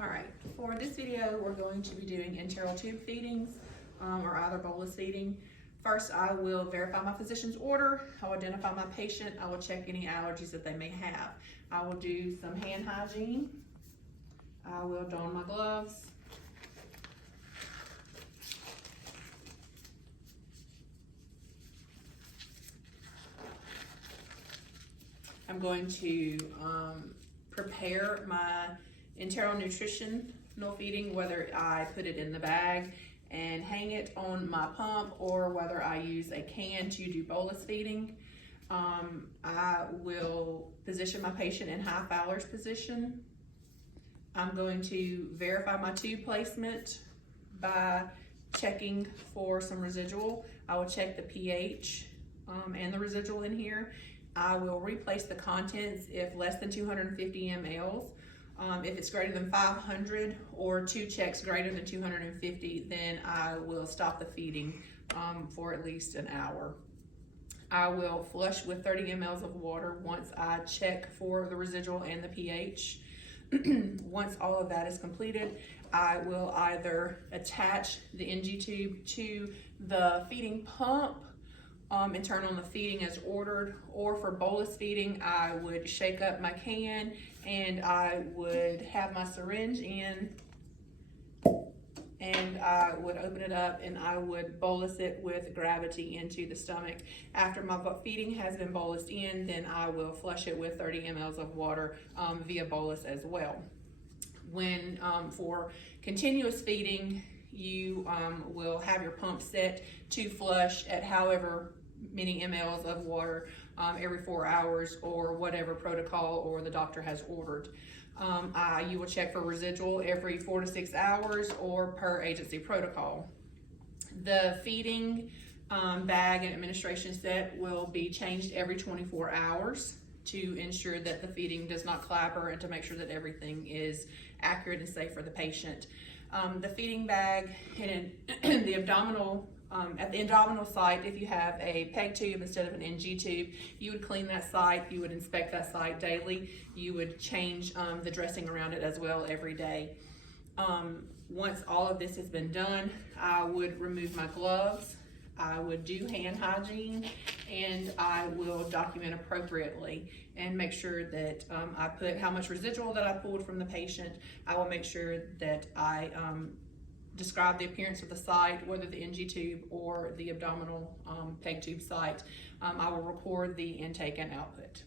All right, for this video, we're going to be doing enteral tube feedings or either bolus feeding. First, I will verify my physician's order. I'll identify my patient. I will check any allergies that they may have. I will do some hand hygiene. I will don my gloves. I'm going to prepare my enteral nutritional feeding, whether I put it in the bag and hang it on my pump or whether I use a can to do bolus feeding. I will position my patient in high Fowler's position. I'm going to verify my tube placement by checking for some residual. I will check the pH and the residual in here. I will replace the contents if less than 250 mLs. If it's greater than 500 or 2 checks greater than 250, then I will stop the feeding for at least an hour. I will flush with 30 mLs of water once I check for the residual and the pH. Once all of that is completed, I will either attach the NG tube to the feeding pump and turn on the feeding as ordered, or for bolus feeding, I would shake up my can and I would have my syringe in and I would open it up and I would bolus it with gravity into the stomach. After my feeding has been bolused in, then I will flush it with 30 mLs of water via bolus as well. When for continuous feeding, you will have your pump set to flush at however many mLs of water every 4 hours or whatever protocol or the doctor has ordered. You will check for residual every 4 to 6 hours or per agency protocol. The feeding bag and administration set will be changed every 24 hours to ensure that the feeding does not clapper and to make sure that everything is accurate and safe for the patient. The feeding bag and the abdominal at the abdominal site, if you have a PEG tube instead of an NG tube, you would clean that site, you would inspect that site daily, you would change the dressing around it as well every day. Once all of this has been done, I would remove my gloves, I would do hand hygiene, and I will document appropriately and make sure that I put how much residual that I pulled from the patient. I will make sure that I describe the appearance of the site, whether the NG tube or the abdominal PEG tube site. I will record the intake and output.